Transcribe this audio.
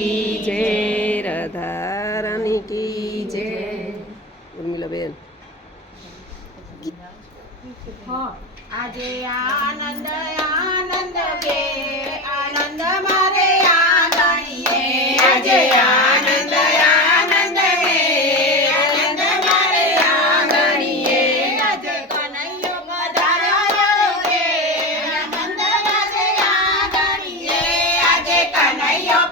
કી જય, રાધારાની કી જય. ઉર્મિલાબેન આજે આનંદ આનંદ ગે આનંદ મારે આંગણીએ આજે આનંદ આનંદ ગે આનંદ મારે આંગણીએ આજે કનૈયો પધાર્યો રે આનંદ મારે આંગણીએ આજે કનૈયો